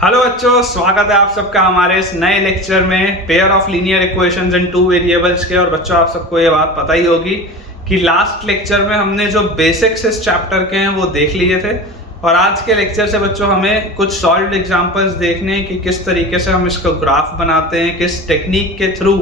Hello बच्चों, स्वागत है आप सबका हमारे इस नए लेक्चर में pair of linear equations and two variables के। और बच्चों, आप सबको ये बात पता ही होगी कि लास्ट लेक्चर में हमने जो बेसिक्स इस चैप्टर के हैं वो देख लिए थे। और आज के लेक्चर से बच्चों हमें कुछ सॉल्व्ड एग्जांपल्स देखने हैं कि किस तरीके से हम इसको ग्राफ बनाते हैं, किस टेक्निक के थ्रू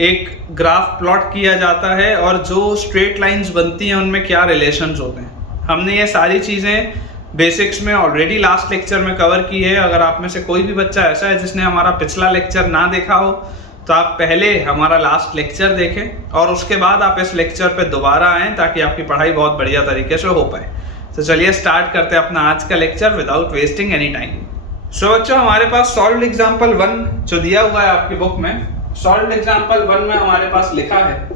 एक ग्राफ प्लॉट किया जाता है और जो स्ट्रेट लाइंस बनती हैं उनमें क्या रिलेशंस होते हैं। हमने ये सारी चीज़ें बेसिक्स में ऑलरेडी लास्ट लेक्चर में कवर की है। अगर आप में से कोई भी बच्चा ऐसा है जिसने हमारा पिछला लेक्चर ना देखा हो तो आप पहले हमारा लास्ट लेक्चर देखें और उसके बाद आप इस लेक्चर पे दोबारा आएँ ताकि आपकी पढ़ाई बहुत बढ़िया तरीके से हो पाए। तो चलिए स्टार्ट करते हैं अपना आज का lecture without wasting any time. So बच्चों, हमारे पास सॉल्व्ड एग्जाम्पल 1 जो दिया हुआ है आपकी बुक में, सॉल्व्ड एग्जाम्पल 1 में हमारे पास लिखा है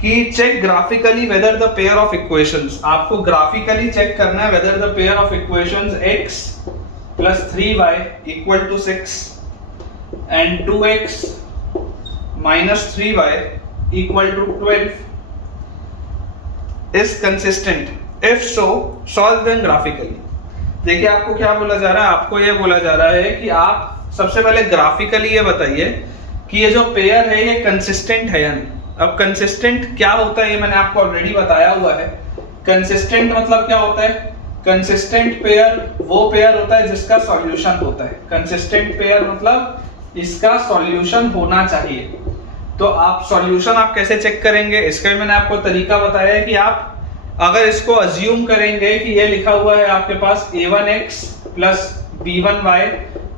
कि check graphically whether the pair of equations. आपको ग्राफिकली चेक करना है whether the pair of equations x plus 3y equal to 6 and 2x minus 3y equal to 12 is consistent. If so, solve them graphically. देखिए आपको क्या बोला जा रहा है, आपको ये बोला जा रहा है कि आप सबसे पहले ग्राफिकली ये बताइए कि ये जो पेयर है ये कंसिस्टेंट है या नहीं। अब कंसिस्टेंट क्या होता है ये मैंने आपको ऑलरेडी बताया हुआ है। कंसिस्टेंट मतलब क्या होता है? कंसिस्टेंट पेयर वो पेयर होता है जिसका सॉल्यूशन होता है। कंसिस्टेंट पेयर मतलब इसका सॉल्यूशन होना चाहिए। तो आप सॉल्यूशन आप कैसे चेक करेंगे, इसका भी मैंने आपको तरीका बताया है कि आप अगर इसको अज्यूम करेंगे कि ये लिखा हुआ है आपके पास a1x plus b1y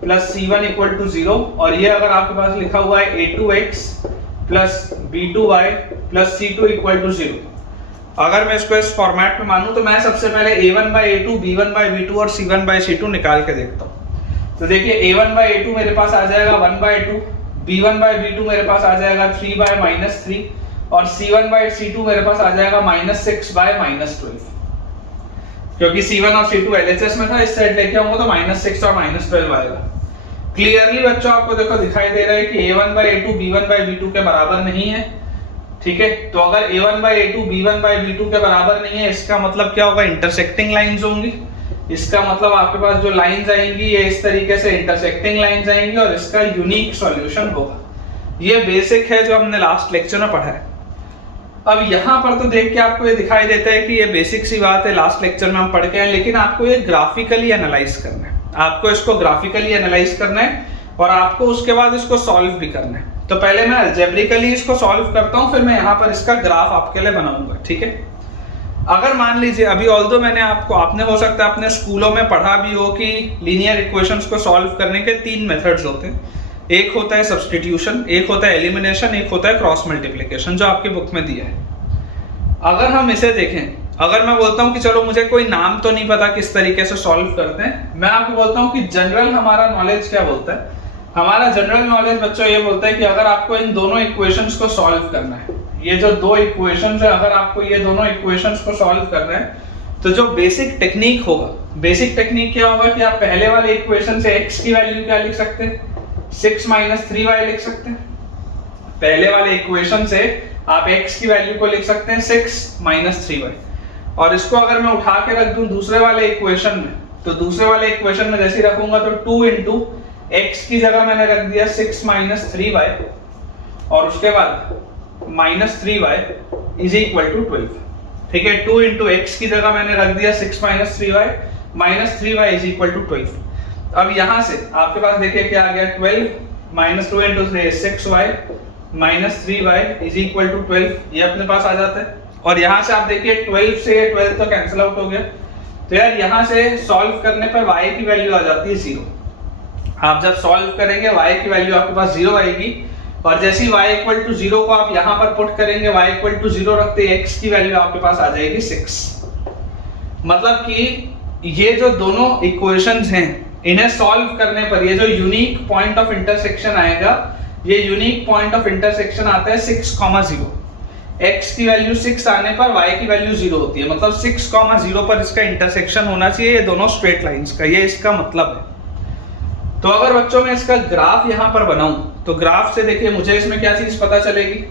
plus c1 equal to 0 और ये अगर आपके पास लिखा हुआ है a2x plus b2y plus c2 equal to 0, अगर मैं इसको इस फॉर्मेट में मानूं तो मैं सबसे पहले a1 by a2, b1 by b2 और c1 by c2 निकाल के देखता हूं। तो देखिए a1 by a2 मेरे पास आ जाएगा 1 by 2, b1 by b2 मेरे पास आ जाएगा 3 by minus 3 और c1 by c2 मेरे पास आ जाएगा -6 by -12। क्योंकि c1 और c2 LHS में था, इस साइड लेके आऊंगा तो -6 और -12 आएगा। क्लियरली बच्चों आपको देखो दिखाई दे रहा है कि a1 by a2 b1 by b2 के बराबर नहीं है। ठीक है, तो अगर a1 by a2 b1 by b2 के बराबर नहीं है इसका मतलब क्या होगा? इंटरसेक्टिंग लाइंस होंगी। इसका मतलब आपके पास जो लाइंस आएंगी ये इस तरीके से इंटरसेक्टिंग लाइंस आएंगी और इसका यूनिक सॉल्यूशन होगा। ये बेसिक है जो हमने लास्ट लेक्चर में पढ़ा है। अब यहाँ पर तो देख के आपको ये दिखाई देता है कि ये बेसिक सी बात है, लास्ट लेक्चर में हम पढ़ के आए, लेकिन आपको ये ग्राफिकली एनालाइज करना है। आपको इसको ग्राफिकली एनालाइज करना है और आपको उसके बाद इसको सॉल्व भी करना है। तो पहले मैं अलजेब्रिकली इसको सॉल्व करता हूँ, फिर मैं यहाँ पर इसका ग्राफ आपके लिए बनाऊंगा। ठीक है, अगर मान लीजिए अभी ऑल्दो मैंने आपने हो सकता है अपने स्कूलों में पढ़ा भी हो कि लीनियर इक्वेशंस को सॉल्व करने के 3 मेथड्स होते हैं। एक होता है सब्स्टिट्यूशन, एक होता है एलिमिनेशन, एक होता है क्रॉस मल्टीप्लिकेशन जो आपकी बुक में दिया है। अगर हम इसे देखें, अगर मैं बोलता हूं कि चलो मुझे कोई नाम तो नहीं पता किस तरीके से सॉल्व करते हैं, मैं आपको बोलता हूं कि जनरल हमारा नॉलेज क्या बोलता है। हमारा जनरल नॉलेज बच्चों ये बोलता है कि अगर आपको इन दोनों इक्वेशंस को सॉल्व करना है, ये जो 2 इक्वेशंस है, अगर आपको ये दोनों इक्वेशंस को सॉल्व करना है तो जो बेसिक टेक्निक होगा, बेसिक टेक्निक क्या होगा कि आप पहले वाले इक्वेशन से x की वैल्यू क्या लिख सकते हैं? 6 minus 3y लिख सकते हैं। पहले वाले इक्वेशन से आप x की वैल्यू को लिख सकते हैं 6 minus 3y। और इसको अगर मैं उठा के रख दूं दूसरे वाले इक्वेशन में, तो दूसरे वाले इक्वेशन में जैसे रखूंगा तो 2 into x की जगह मैंने रख दिया 6 minus 3y और उसके बाद -3y is equal to 12। ठीक है, 2 into x की जगह मैंने रख दिया 6 minus 3y -3y is equal to 12। अब यहां से आपके पास देखिए क्या आ गया? 12 -2 into 3 is 6y -3y is equal to 12। ये अपने पास आ जाता है। और यहां से आप देखिए 12 से 12 तो कैंसिल आउट हो गया। तो यार यहां से सॉल्व करने पर y की वैल्यू आ जाती है 0। आप जब सॉल्व करेंगे y की वैल्यू आपके पास 0 आएगी और जैसे ही y इक्वल टू 0 को आप यहां पर पुट करेंगे, y इक्वल टू 0 रखते ही x की वैल्यू आपके पास आ जाएगी 6। मतलब कि ये जो दोनों इक्वेशंस हैं इन्हें सॉल्व करने पर ये जो यूनिक पॉइंट ऑफ इंटरसेक्शन आएगा, ये यूनिक पॉइंट ऑफ इंटरसेक्शन आता है 6,0। x की वैल्यू 6 आने पर y की वैल्यू 0 होती है, मतलब 6,0 पर इसका इंटरसेक्शन होना चाहिए ये दोनों स्ट्रेट लाइंस का, ये इसका मतलब है। तो अगर बच्चों में इसका ग्राफ यहां पर बनाऊं तो ग्राफ से देखिए मुझे इसमें क्या चीज पता चलेगी।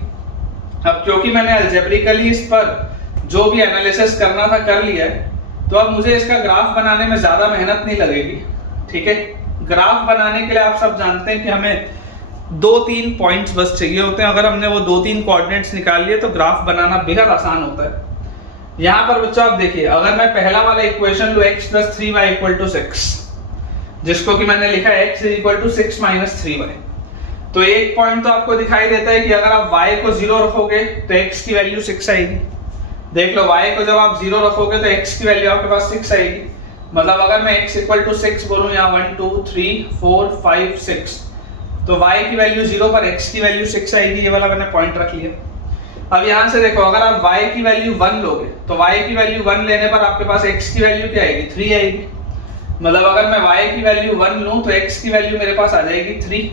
अब क्योंकि मैंने अलजेब्रिकली इस पर जो भी एनालिसिस करना था कर लिया है, तो अब मुझे इसका ग्राफ बनाने में ज्यादा मेहनत नहीं लगेगी। ठीक है। ग्राफ बनाने के लिए आप सब जानते हैं कि हमें 2-3 पॉइंट्स बस चाहिए होते हैं। अगर हमने वो 2-3 कोऑर्डिनेट्स निकाल लिए तो ग्राफ बनाना बेहद आसान होता है। यहाँ पर बच्चों आप देखिए, अगर मैं पहला वाला इक्वेशन लूँ x + 3y = 6, जिसको कि मैंने लिखा है x = 6 - 3y, तो एक पॉइंट तो आपको दिखाई देता है कि अगर आप y को 0 रखोगे तो x की वैल्यू 6 आएगी। देख लो, y को जब आप 0 रखोगे तो x की वैल्यू आपके पास 6 आएगी। मतलब अगर मैं x = 6 बोलूं, यहाँ 1 2 3 4 5 6, तो y की वैल्यू 0 पर x की वैल्यू 6 आएगी। ये वाला मैंने पॉइंट रख लिया। अब यहाँ से देखो, अगर आप y की वैल्यू 1 लोगे तो y की वैल्यू 1 लेने पर आपके पास x की वैल्यू क्या आएगी? 3 आएगी। मतलब अगर मैं y की वैल्यू 1 लूं तो x की वैल्यू मेरे पास आ जाएगी 3।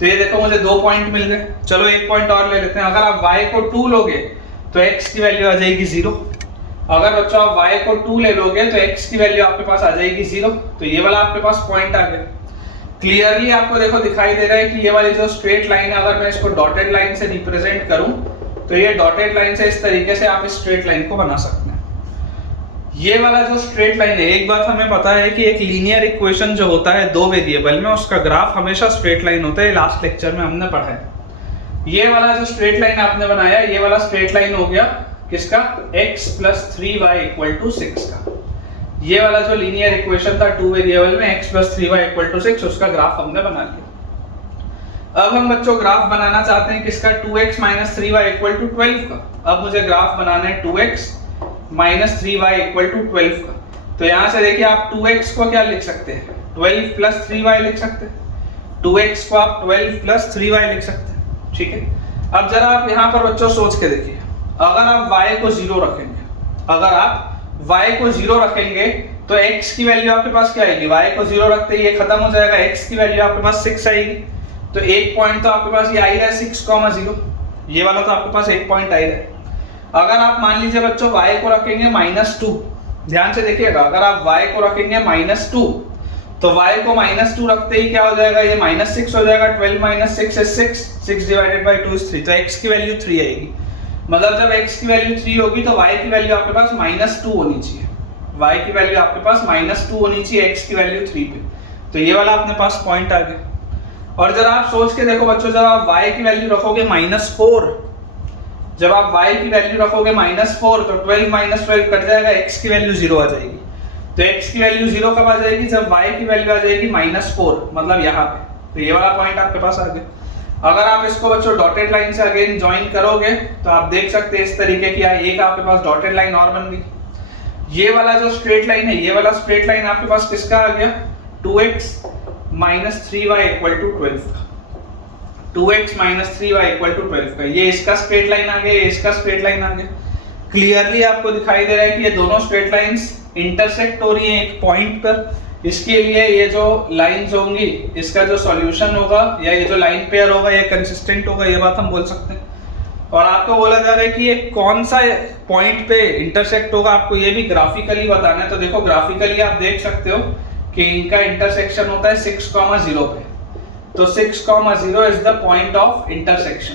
तो ये देखो, मुझे 2 पॉइंट मिल गए। चलो एक पॉइंट और ले लेते हैं। अगर आप y को 2 लोगे तो x की वैल्यू आ जाएगी 0। अगर बच्चों आप y को 2 ले लोगे तो x की वैल्यू आपके पास आ जाएगी 0। तो ये वाला आपके पास पॉइंट आ गया। क्लियरली आपको देखो दिखाई दे रहा है कि ये वाली जो स्ट्रेट लाइन है, अगर मैं इसको डॉटेड लाइन से रिप्रेजेंट करूं तो ये डॉटेड लाइन से इस तरीके से आप इस स्ट्रेट लाइन को बना सकते हैं। ये वाला जो स्ट्रेट लाइन है, एक बात हमें पता है कि एक लीनियर इक्वेशन जो होता है 2 वेरिएबल में, उसका ग्राफ हमेशा स्ट्रेट लाइन होता है। लास्ट लेक्चर में हमने पढ़ा है। ये वाला जो स्ट्रेट लाइन आपने बनाया, ये वाला स्ट्रेट लाइन हो गया किसका? x + 3y = 6 का। ये वाला जो लीनियर इक्वेशन था 2 वेरिएबल में x + 3y = 6, उसका ग्राफ हमने बना लिया। अब हम बच्चों ग्राफ बनाना चाहते हैं किसका? 2x - 3y = 12 का। अब मुझे ग्राफ बनाना है 2x - 3y = 12 का। तो यहाँ से देखिए, आप 2x को क्या लिख सकते हैं? 12 + 3y लिख सकते हैं। 2x को आप 12 + 3y लिख सकते हैं, ठीक है। अब जरा आप यहाँ पर बच्चों सोच के देखिए, अगर आप y को 0 रखेंगे, अगर आप y को 0 रखेंगे तो x की वैल्यू आपके पास क्या आएगी? y को 0 रखते ही ये खत्म हो जाएगा, x की वैल्यू आपके पास 6 आएगी। तो एक पॉइंट तो आपके पास ये आ ही रहा है 6, 0। ये वाला तो आपके पास एक पॉइंट आ ही रहा है। अगर आप मान लीजिए बच्चों y को रखेंगे -2, ध्यान से देखिएगा, अगर आप y को रखेंगे -2 तो y को -2 रखते ही क्या हो जाएगा? ये -6 हो जाएगा। 12 - 6 is 6, 6 / 2 is 3, तो x की वैल्यू 3 आएगी। मतलब जब x की वैल्यू 3 होगी तो y की वैल्यू आपके पास -2 होनी चाहिए। y की वैल्यू आपके पास -2 होनी चाहिए x की वैल्यू 3 पे। तो ये वाला अपने पास पॉइंट आ गया। और जरा आप सोच के देखो बच्चों, जब आप y की वैल्यू रखोगे -4, जब आप y की वैल्यू रखोगे -4 तो 12 - 12 कट जाएगा, x की वैल्यू 0 आ जाएगी। तो x की वैल्यू 0 कब आ जाएगी? जब y की वैल्यू आ जाएगी -4, मतलब यहाँ पे। तो ये वाला पॉइंट आपके पास आ गया। अगर आप इसको बच्चों डॉटेड लाइन से अगेन ज्वाइन करोगे तो आप देख सकते हैं इस तरीके की एक आपके पास डॉटेड लाइन और बन गई। ये वाला जो स्ट्रेट लाइन है, ये वाला स्ट्रेट लाइन आपके पास किसका आ गया? 2x - 3y = 12 का। 2x - 3y = 12 का। ये इसका स्ट्रेट लाइन आ गया, ये इसका स्ट्रेट लाइन आ गया। क्लियरली आपको दिखाई दे रहा है कि ये दोनों स्ट्रेट लाइंस इंटरसेक्ट हो रही हैं एक पॉइंट पर। इसके लिए ये जो लाइंस होंगी, इसका जो सॉल्यूशन होगा या ये जो लाइन पेयर होगा, ये कंसिस्टेंट होगा, ये बात हम बोल सकते हैं। और आपको बोला जा रहा है कि ये कौन सा पॉइंट पे इंटरसेक्ट होगा, आपको ये भी ग्राफिकली बताना है। तो देखो, ग्राफिकली आप देख सकते हो कि इनका इंटरसेक्शन होता है 6, 0 पे। तो 6, 0 is the point of intersection,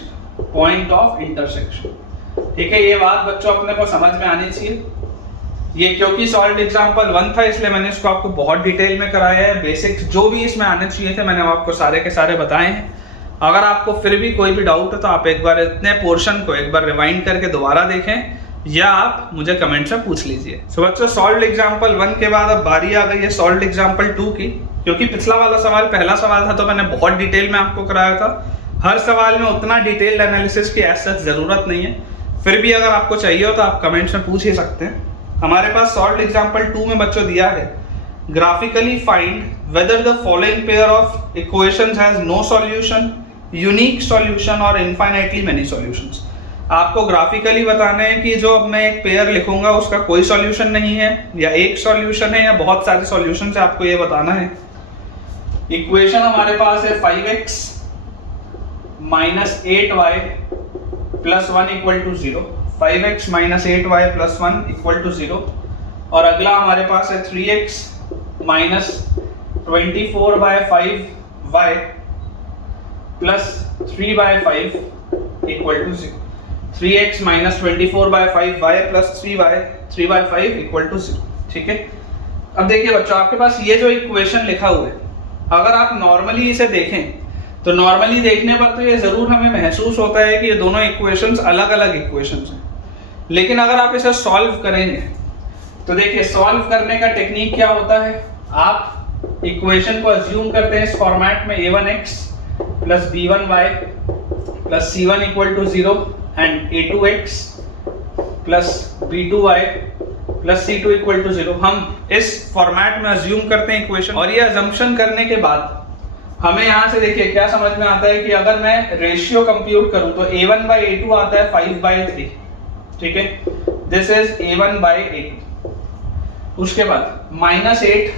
point of intersection, ठीक है। ये बात बच्चों अपने को समझ में आनी चाहिए। ये क्योंकि सॉल्व एग्जांपल 1 था इसलिए मैंने इसको आपको बहुत डिटेल में कराया है। बेसिक्स जो भी इसमें आने चाहिए थे मैंने आपको सारे के सारे बताए हैं। अगर आपको फिर भी कोई भी डाउट है तो आप एक बार इतने पोर्शन को एक बार रिवाइंड करके दोबारा देखें, या आप मुझे कमेंट्स में पूछ लीजिए। सो बच्चों, सॉल्व एग्जांपल 1 के बाद अब बारी आ गई है सॉल्व एग्जांपल 2 की। क्योंकि पिछला वाला सवाल पहला सवाल था तो मैंने बहुत डिटेल में आपको कराया था। हर सवाल में उतना डिटेल्ड एनालिसिस की ऐसा जरूरत नहीं है। फिर भी अगर आपको चाहिए हो तो आप कमेंट्स में पूछ ही सकते हैं। हमारे पास सॉल्व एग्जांपल 2 में बच्चों दिया है, graphically find whether the following pair of equations has no solution, unique solution और इनफाइनाइटली मेनी सॉल्यूशंस। आपको ग्राफिकली बताना है कि जो अब मैं एक पेयर लिखूंगा उसका कोई सॉल्यूशन नहीं है, या एक सॉल्यूशन है, या बहुत सारे सॉल्यूशन है, आपको ये बताना है। इक्वेशन हमारे पास है 5x - 8y + 1 = 0, 5x - 8y + 1 = 0। और अगला हमारे पास है 3x - 24/5y + 3/5 = 0। 3x - 24/5y + 3/5 = 0, ठीक है। अब देखिए बच्चों, आपके पास ये जो इक्वेशन लिखा हुआ है, अगर आप नॉर्मली इसे देखें तो नॉर्मली देखने पर तो ये जरूर हमें महसूस होता है कि ये दोनों इक्वेशंस अलग अलग इक्वेशंस हैं, लेकिन अगर आप इसे सॉल्व करेंगे तो देखिए सॉल्व करने का टेक्निक क्या होता है, आप इक्वेशन को अज्यूम करते हैं इस फॉर्मेट में a1x plus b1y plus c1 equal to 0 and a2x plus b2y plus c2 equal to 0। हम इस फॉर्मेट में अज्यूम करते हैं इक्वेशन, और ये अजम्पशन करने के बाद हमें यहाँ से देखिए क्या समझ में आता है कि अगर मैं रेशियो कंप्यूट करूं तो a1/a2 आता है 5/3, ठीक है, दिस इज a1/a2। उसके बाद -8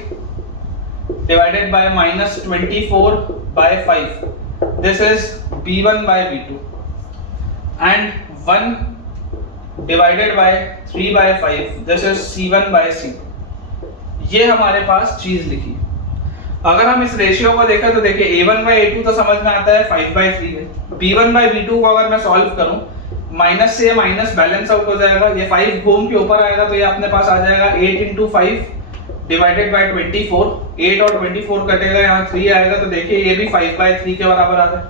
divided by -24/5, this is b1/b2, and 1 divided by 3/5, this is c1/c2। ये हमारे पास चीज लिखी है। अगर हम इस रेशियो को देखें तो देखिए a1/a2 तो समझ में आता है 5/3 है, b1/b2 को अगर मैं सॉल्व करूं, माइनस से माइनस बैलेंस आउट हो जाएगा, ये 5 घूम के ऊपर आएगा तो ये अपने पास आ जाएगा 8 × 5 डिवाइडेड बाय 24, 8 और 24 कटेगा, यहाँ 3 आएगा तो देखिए ये भी 5/3 के बराबर आ रहा है,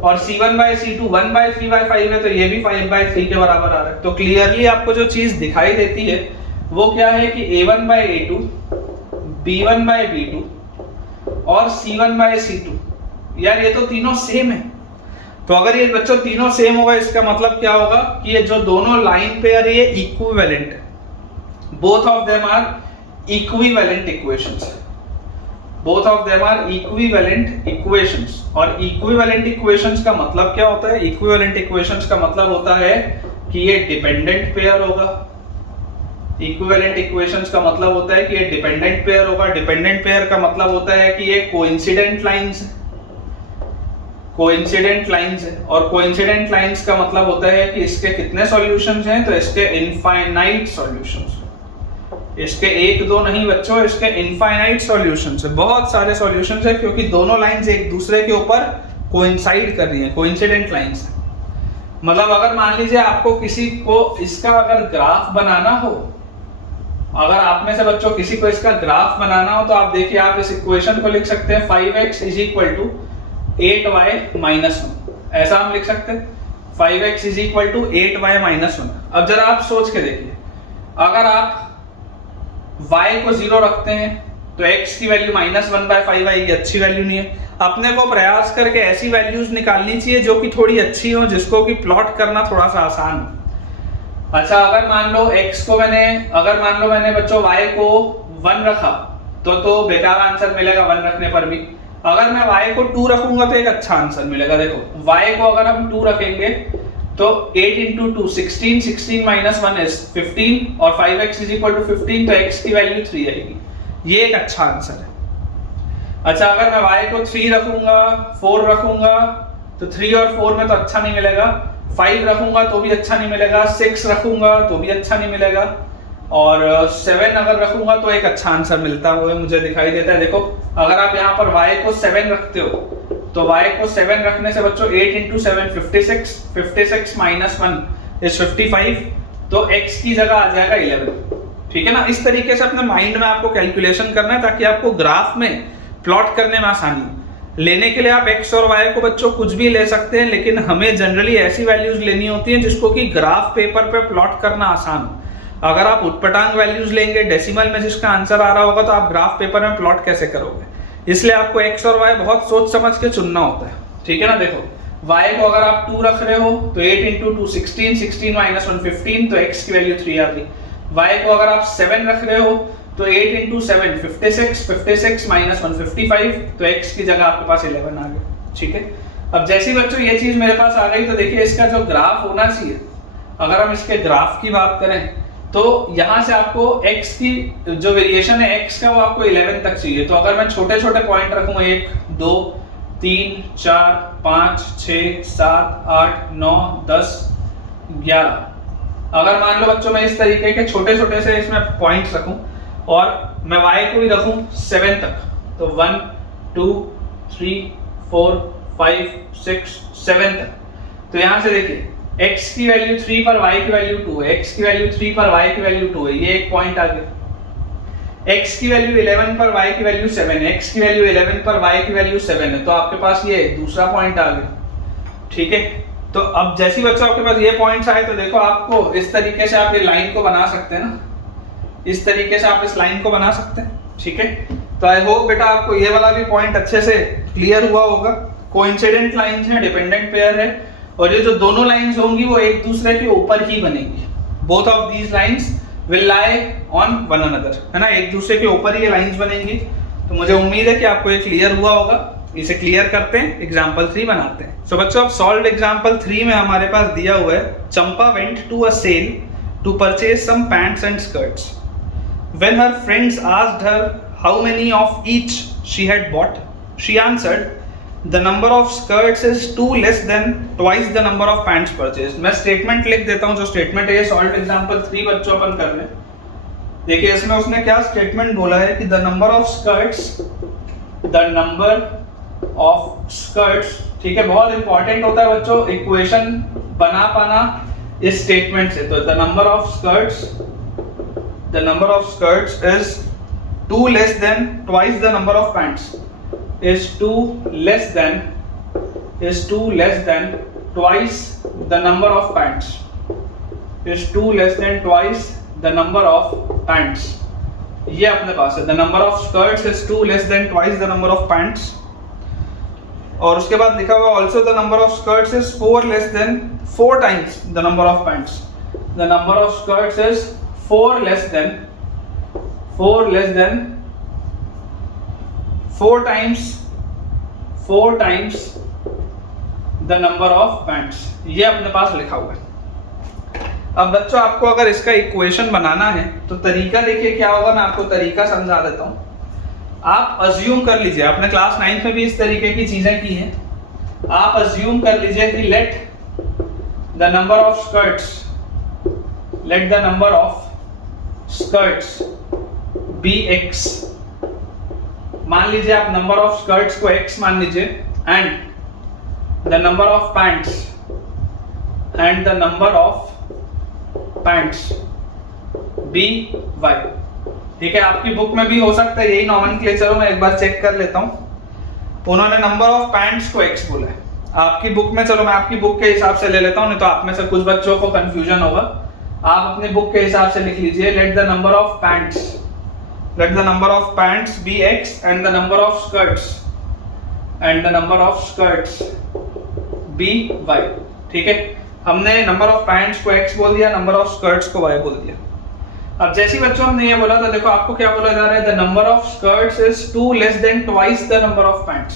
और c1/c2 1/3/5 है तो ये भी 5/3 के बराबर आ रहा है। तो क्लियरली आपको जो चीज दिखाई देती है वो क्या है कि a1/a2, b1/b2 और c1/c2, यार ये तो तीनों सेम है। तो अगर ये बच्चों तीनों सेम होगा, इसका मतलब क्या होगा कि ये जो दोनों लाइन पेयर ये इक्विवेलेंट है, both of them are equivalent equations, both of them are equivalent equations. और इक्विवेलेंट इक्वेशंस का मतलब क्या होता है, इक्विवेलेंट इक्वेशंस का मतलब होता है कि ये डिपेंडेंट पेयर होगा। इक्विवेलेंट इक्वेशंस का मतलब होता है कि ये डिपेंडेंट पेयर होगा। डिपेंडेंट पेयर का मतलब होता है कि ये कोइंसिडेंट लाइंस है, कोइंसिडेंट लाइंस है, और कोइंसिडेंट लाइंस का मतलब होता है कि इसके कितने सॉल्यूशंस हैं, तो इसके इनफाइनाइट सॉल्यूशंस। इसके एक दो नहीं बच्चों, इसके इनफाइनाइट सॉल्यूशंस है, बहुत सारे सॉल्यूशंस है, क्योंकि दोनों लाइंस एक दूसरे के ऊपर कोइंसाइड कर रही हैं, कोइंसिडेंट लाइंस है। मतलब अगर मान लीजिए आपको किसी को इसका अगर ग्राफ बनाना हो, अगर आप में से बच्चों किसी को इसका ग्राफ बनाना हो तो आप देखिए, आप इस इक्वेशन को लिख सकते हैं 5x = 8y - 1, ऐसा हम लिख सकते हैं 5x = 8y - 1। अब जरा आप सोच के देखिए, अगर आप y को 0 रखते हैं तो x की वैल्यू -1/5 आएगी, अच्छी वैल्यू नहीं है। अपने को प्रयास करके ऐसी वैल्यूज निकालनी चाहिए जो कि थोड़ी अच्छी हो, जिसको कि प्लॉट करना थोड़ा सा आसान हो। अच्छा, अगर मान लो मैंने बच्चों y को 1 रखा तो बेकार आंसर मिलेगा 1 रखने पर भी। अगर मैं y को 2 रखूंगा तो एक अच्छा आंसर मिलेगा। देखो y को अगर हम 2 रखेंगे तो 8 × 2 16, 16 - 1 is 15, और 5x = 15 तो x की वैल्यू 3 आएगी, ये एक अच्छा आंसर है। अच्छा, अगर मैं y को 3 रखूंगा, 4 रखूंगा तो 3 और 4 में तो अच्छा नहीं मिलेगा, 5 रखूंगा तो भी अच्छा नहीं मिलेगा, 6 रखूंगा तो भी अच्छा नहीं मिलेगा, और 7 अगर रखूंगा तो एक अच्छा आंसर मिलता हुआ मुझे दिखाई देता है। देखो अगर आप यहाँ पर y को 7 रखते हो तो y को 7 रखने से बच्चों 8 × 7 56, 56 - 1 is 55, तो x की जगह आ जाएगा 11। ठीक है ना, इस तरीके से अपने माइंड में आपको कैलकुलेशन करना है ताकि आपको ग्राफ में प्लॉट करने में आसानी हो। लेने के लिए आप x और y को बच्चों कुछ भी ले सकते हैं, लेकिन हमें जनरली ऐसी वैल्यूज लेनी होती हैं जिसको कि ग्राफ पेपर पे प्लॉट करना आसान हो। अगर आप उटपटांग वैल्यूज लेंगे डेसिमल में जिसका आंसर आ रहा होगा तो आप ग्राफ पेपर में प्लॉट कैसे करोगे, इसलिए आपको x और y बहुत सोच समझ के चुनना होता है। ठीक है ना, देखो y को अगर आप 2 रख रहे हो तो 8 × 2 16, 16 - 1 15, तो x की वैल्यू 3 आ गई। y को अगर आप 7 रख रहे हो तो 8 × 7 56, 56 - 1 55, तो x की जगह आपके पास 11 आ गया। ठीक है, अब जैसे ही बच्चों ये चीज मेरे पास आ गई तो देखिए इसका जो ग्राफ होना चाहिए, अगर हम इसके ग्राफ की बात करें तो यहाँ से आपको x की जो वेरिएशन है x का वो आपको 11 तक चाहिए। तो अगर मैं छोटे छोटे पॉइंट रखूँ 1 2 3 4 5 6 7 8 9 10 11, अगर मान लो बच्चों मैं इस तरीके के छोटे छोटे से इसमें पॉइंट्स रखूं और मैं y को भी रखूं 7 तक, तो 1 2 3 4 5 6 7 तक, तो यहां से देखिए x की वैल्यू 3 पर y की वैल्यू 2 है, x की वैल्यू 3 पर y की वैल्यू 2 है, ये एक पॉइंट आ गया। x की वैल्यू 11 पर y की वैल्यू 7 है, x की वैल्यू 11 पर y की वैल्यू 7 है, तो आपके पास ये दूसरा पॉइंट आ गया। ठीक है, तो अब जैसे ही बच्चों आपके पास ये पॉइंट्स आए तो देखो आपको इस तरीके से आप ये लाइन को बना सकते हैं ना, इस तरीके से आप इस लाइन को बना सकते हैं। ठीक है, तो आई होप बेटा आपको ये वाला भी पॉइंट अच्छे से क्लियर हुआ होगा। कोइंसिडेंट लाइंस है, डिपेंडेंट पेयर है, और ये जो दोनों लाइंस होंगी वो एक दूसरे के ऊपर ही बनेगी। Both of these lines will lie on one another, है ना, एक दूसरे के ऊपर ही ये लाइंस बनेंगी। तो मुझे उम्मीद है कि आपको ये क्लियर हुआ होगा। इसे क्लियर करते हैं, एग्जाम्पल 3 बनाते हैं। सो बच्चों, अब सॉल्व एग्जाम्पल 3 में हमारे पास दिया हुआ है, Champa went to a sale to purchase some pants and skirts. When her friends asked her how many of each she had bought, she answered, "The number of skirts is 2 less than twice the number of pants purchased." मैं statement लिख देता हूँ, जो statement है ये solve example 3 बच्चों अपन कर रहे हैं। देखिए इसमें उसने क्या स्टेटमेंट बोला है कि द नंबर ऑफ स्कर्ट्स, ठीक है, बहुत इंपॉर्टेंट होता है बच्चों इक्वेशन बना पाना इस स्टेटमेंट से। तो the number of skirts is 2 less than twice the number of pants, is 2 less than twice the number of pants, is 2 less than twice the number of pants। ये अपने पास है, the number of skirts is 2 less than twice the number of pants। और उसके बाद लिखा हुआ also the number of skirts is 4 less than 4 times the number of pants। The number of skirts is 4 times the number of pants। ये अपने पास लिखा हुआ है। अब बच्चों आपको अगर इसका इक्वेशन बनाना है तो तरीका देखिए क्या होगा, मैं आपको तरीका समझा देता हूँ। आप अज्यूम कर लीजिए, आपने क्लास 9 में भी इस तरीके की चीजें की हैं। आप अज्यूम कर लीजिए कि let the number of skirts be x। मान लीजिए आप नंबर ऑफ स्कर्ट्स को x मान लीजिए, and the number of pants be y। ठीक है, आपकी बुक में भी हो सकता है यही नॉमेनक्लेचर हो, मैं एक बार चेक कर लेता हूं। उन्होंने नंबर ऑफ पैंट्स को x बोला है आपकी बुक में। चलो मैं आपकी बुक के हिसाब से ले लेता हूं, नहीं तो आप में से कुछ बच्चों को कंफ्यूजन होगा। आप अपनी बुक के हिसाब से लिख लीजिए, let the number of pants be x and the number of skirts be y। ठीक है, हमने नंबर ऑफ पैंट्स को x बोल दिया, नंबर ऑफ स्कर्ट्स को y बोल दिया। अब जैसे ही बच्चों हमने ये बोला तो देखो आपको क्या बोला जा रहा है, the number of skirts is 2 less than twice the number of pants।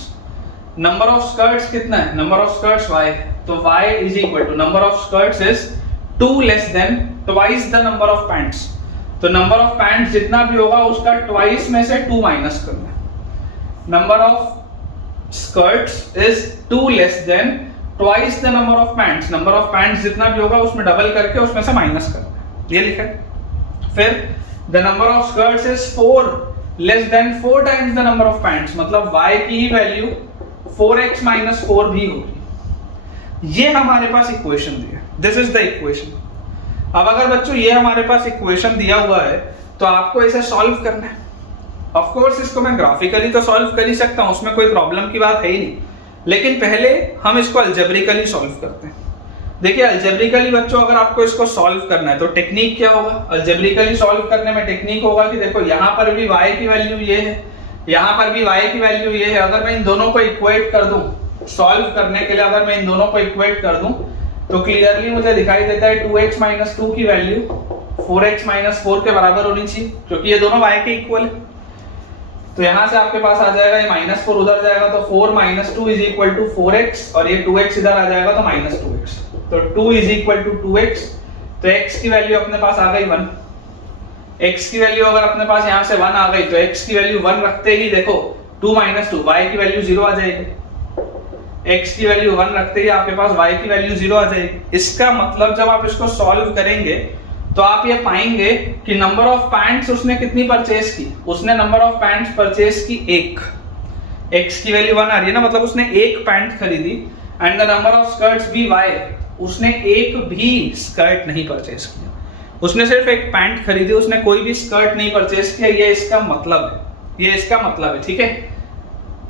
Number of skirts कितना है, नंबर ऑफ स्कर्ट्स y है, तो y is equal to number of skirts is 2 less than twice the number of pants। तो number of pants जितना भी होगा उसका twice में से 2 माइनस करना। Number of skirts is 2 less than twice the number of pants। Number of pants जितना भी होगा उसमें डबल करके उसमें से माइनस करना, ये लिखा है। फिर the number of skirts is 4 less than 4 times the number of pants, मतलब y की ही वैल्यू 4x minus 4 भी होगी। ये हमारे पास इक्वेशन दिया, दिस इज द इक्वेशन। अब अगर बच्चों ये हमारे पास इक्वेशन दिया हुआ है तो आपको इसे सॉल्व करना है। ऑफ कोर्स इसको मैं ग्राफिकली तो सॉल्व कर ही सकता हूं, उसमें कोई प्रॉब्लम की बात है ही नहीं, लेकिन पहले हम इसको अलजेब्रिकली सॉल्व करते हैं। देखिए अलजेब्रिकली बच्चों अगर आपको इसको सॉल्व करना है तो टेक्निक क्या होगा, अलजेब्रिकली सॉल्व करने में टेक्निक होगा कि देखो यहाँ पर भी y की वैल्यू ये है, यहाँ पर भी y की वैल्यू ये है। अगर मैं इन दोनों को इक्वेट कर दूं, सॉल्व करने के लिए अगर मैं इन दोनों को इक्वेट कर दूं तो क्लियरली मुझे दिखाई देता है 2x minus 2 की वैल्यू 4x minus 4 के बराबर होनी चाहिए, क्योंकि ये दोनों y के इक्वल है। तो यहाँ से आपके पास आ जाएगा ये -4 उधर जाएगा तो 4 minus 2 is equal to 4x, और ये 2x इधर आ जाएगा तो -2x, तो 2 is equal to 2x। तो x की वैल्यू अपने पास आ गई 1। x की वैल्यू अगर अपने पास यहाँ से 1 आ गई तो x की वैल्यू 1 रखते ही देखो 2 minus 2 y की वैल्यू 0 आ जाएगी। x की वैल्यू 1 रखते ही आपके पास y की वैल्यू 0 आ जाएगी। इसका मतलब जब आप इसको सॉल्व करेंगे तो आप ये पाएंगे कि नंबर ऑफ पैंट्स उसने कितनी परचेज की, उसने नंबर ऑफ पैंट्स परचेज की 1। x की वैल्यू 1 आ रही है ना, मतलब उसने 1 पैंट खरीदी। And the number of skirts भी y, उसने एक भी स्कर्ट नहीं परचेज किया। उसने सिर्फ एक पैंट खरीदी, उसने कोई भी स्कर्ट नहीं परचेज किया, ये इसका मतलब है, ये इसका मतलब है, ठीक है।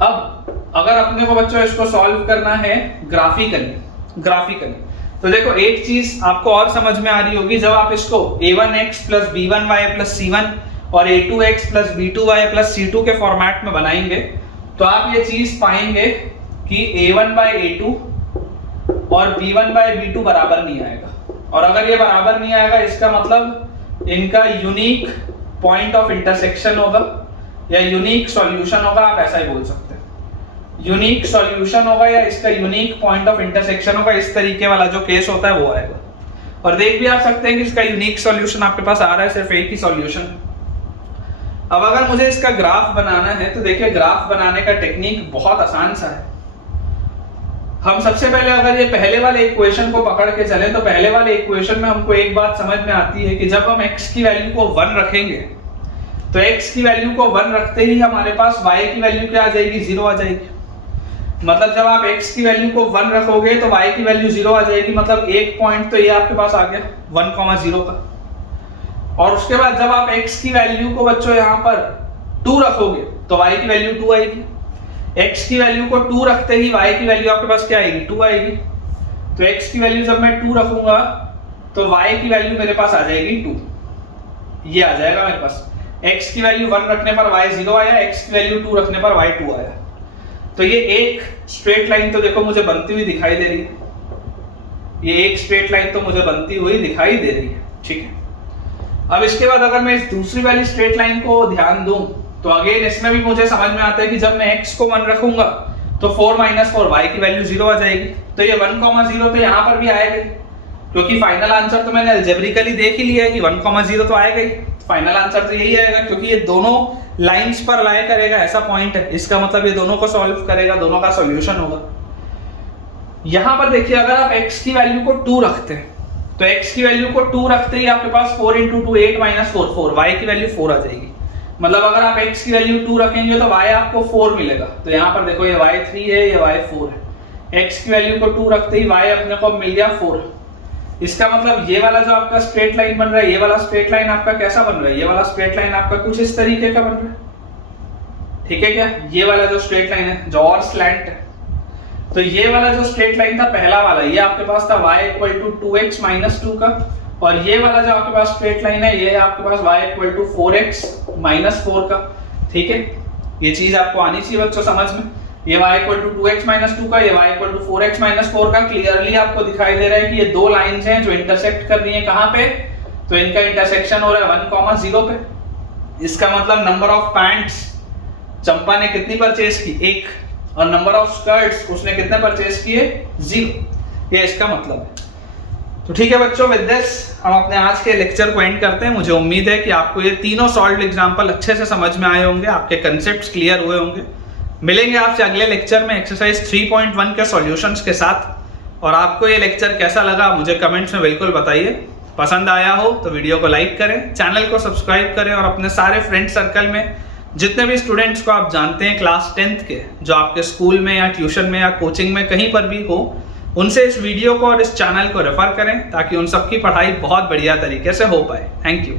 अब अगर अपने को बच्चों इसको सॉल्व करना है ग्राफिकली, तो देखो एक चीज आपको और समझ में आ रही होगी, जब आप इसको a1x plus b1y plus c1 और a2x plus b2y plus c2 के फॉर्मेट में बनाएंगे, तो आप ये चीज पाएंगे कि a1 बाय a2 और b1 बाय b2 बराबर नहीं आएगा। और अगर ये बराबर नहीं आएगा, इसका मतलब इनका यूनिक पॉइंट ऑफ इंटरसेक्शन होगा या यूनिक सॉल्यूशन होगा, आप ऐसा ही बोल सकते हैं। यूनिक सॉल्यूशन होगा या इसका यूनिक पॉइंट ऑफ इंटरसेक्शन होगा, इस तरीके वाला जो केस होता है वो आएगा। और देख भी आप सकते हैं कि इसका यूनिक सॉल्यूशन आपके पास आ रहा है, सिर्फ एक ही सॉल्यूशन। अब अगर मुझे इसका ग्राफ बनाना है, तो देखिए ग्राफ बनाने का टेक्निक बहुत आसान सा है। हम सबसे पहले अगर ये पहले वाले इक्वेशन को पकड़ के चलें, तो पहले वाले इक्वेशन में हमको एक बात समझ में आती है कि जब हम x की वैल्यू को 1 रखेंगे, तो x की वैल्यू को 1 रखते ही हमारे पास y की वैल्यू क्या आ जाएगी, 0 आ जाएगी। मतलब जब आप x की वैल्यू को 1 रखोगे तो y की वैल्यू 0 आ जाएगी, मतलब एक पॉइंट तो ये आपके पास आ गया 1,0 का। और उसके बाद जब आप x की वैल्यू को बच्चों यहाँ पर 2 रखोगे तो y की वैल्यू 2 आएगी। x की वैल्यू को 2 रखते ही y की वैल्यू आपके पास क्या आएगी, 2 आएगी। तो x की वैल्यू जब मैं 2 रखूंगा तो y की वैल्यू मेरे पास आ जाएगी 2, ये आ जाएगा मेरे पास। x की वैल्यू 1 रखने पर y 0 आया, x की वैल्यू 2 रखने पर y 2 आया। तो ये एक स्ट्रेट लाइन तो देखो मुझे बनती हुई दिखाई दे रही है, ये एक स्ट्रेट लाइन तो मुझे बनती हुई दिखाई दे रही है, ठीक है। अब इसके बाद अगर मैं इस दूसरी वाली स्ट्रेट लाइन को ध्यान दूं, तो अगेन इसमें भी मुझे समझ में आता है कि जब मैं x को 1 रखूंगा तो 4 - 4 y की वैल्यू 0 आ जाएगी। तो ये 1,0 तो यहाँ पर भी आएगा, क्योंकि फाइनल आंसर तो मैंने अलजेब्रिकली देख ही लिया है कि 1,0 तो आएगा ही। फाइनल आंसर तो यही आएगा, क्योंकि ये दोनों लाइंस पर लाई करेगा, ऐसा पॉइंट है। इसका मतलब ये दोनों को सॉल्व करेगा, दोनों का सॉल्यूशन होगा। यहाँ पर देखिए अगर आप x की वैल्यू को 2 रखते हैं, तो x की वैल्यू को 2 रखते ही आपके पास 4 × 2 8 - 4 4, y की वैल्यू 4 आ जाएगी। मतलब अगर आप x की वैल्यू 2 रखेंगे तो y आपको 4 मिलेगा। तो यहाँ पर देखो ये y 3 है, ये y 4 है। x की वैल्यू को 2 रखते ही y अपने को मिल गया 4। इसका मतलब ये वाला जो आपका स्ट्रेट लाइन बन रहा है, ये वाला स्ट्रेट लाइन आपका कैसा बन रहा है, ये वाला स्ट्रेट लाइन आपका कुछ इस तरीके का बन रहा है, ठीक है क्या। ये वाला जो स्ट्रेट लाइन है जो और स्लैंट है, तो ये वाला जो स्ट्रेट लाइन था पहला वाला, ये आपके पास था y = 2x - 2 का। और ये वाला जो आपके पास स्ट्रेट लाइन है, ये आपके पास y = 4x - 4 का, ठीक है। ये चीज आपको आनी चाहिए बच्चों समझ में। ये y = 2x - 2 का, ये y = 4x - 4 का। क्लियरली आपको दिखाई दे रहा है कि ये दो लाइंस हैं जो इंटरसेक्ट कर रही हैं, कहां पे, तो इनका इंटरसेक्शन हो रहा है 1,0 पे। इसका मतलब नंबर ऑफ पैंट्स चंपा ने कितनी परचेज की, 1, और नंबर ऑफ स्कर्ट्स उसने कितने परचेज किए, 0। ये इसका मतलब है। तो ठीक है बच्चों, विद दिस हम अपने आज के लेक्चर को एंड करते हैं। मुझे उम्मीद है कि आपको ये तीनों सॉल्व्ड एग्जांपल अच्छे से समझ में आए होंगे, आपके कंसेप्ट्स क्लियर हुए होंगे। मिलेंगे आपसे अगले लेक्चर में एक्सरसाइज 3.1 के सॉल्यूशंस के साथ। और आपको ये लेक्चर कैसा लगा मुझे कमेंट्स में बिल्कुल बताइए। पसंद आया हो तो वीडियो को लाइक करें, चैनल को सब्सक्राइब करें, और अपने सारे फ्रेंड सर्कल में जितने भी स्टूडेंट्स को आप जानते हैं क्लास 10th के, जो आपके स्कूल में या ट्यूशन में या कोचिंग में कहीं पर भी हो, उनसे इस वीडियो को और इस चैनल को रेफर करें, ताकि उन सबकी पढ़ाई बहुत बढ़िया तरीके से हो पाए। Thank you.